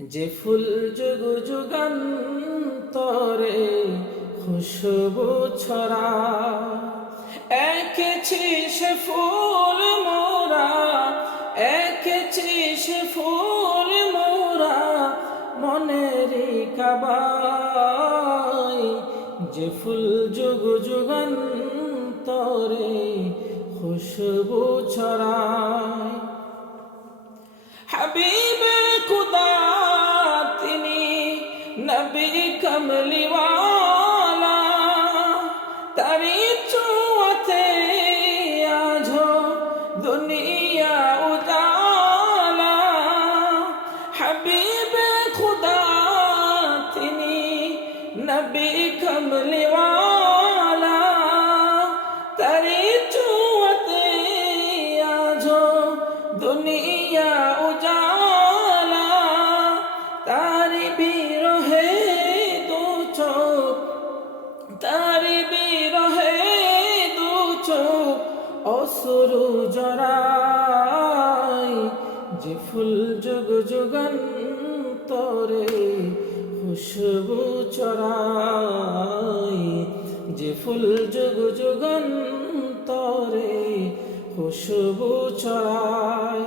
যে ফুল যুগ যুগান্তরে খুশবু ছড়া, এঁকেছি সে ফুল মোরা, এঁকেছি সে ফুল মোরা মনেরই কাবায়। যে ফুল যুগ যুগান্তরে খুশবু ছড়ায়। হাবিবে খুদা তিনি নবী কমলিওয়ালা, তারি ছোঁয়াতে আজ দুনিয়া উজালা। হাবিবে খুদা তিনি নবী কমলিওয়ালা, তারি ছোঁয়াতে আজ দুনিয়া উজালা। তারি বিরহে দু চোখ, তারি বিরহে দু চোখ অশ্রু জড়ায়। যে ফুল যুগ যুগান্তরে খুশবু ছড়ায়, যে ফুল যুগ যুগান্তরে খুশবু ছড়ায়।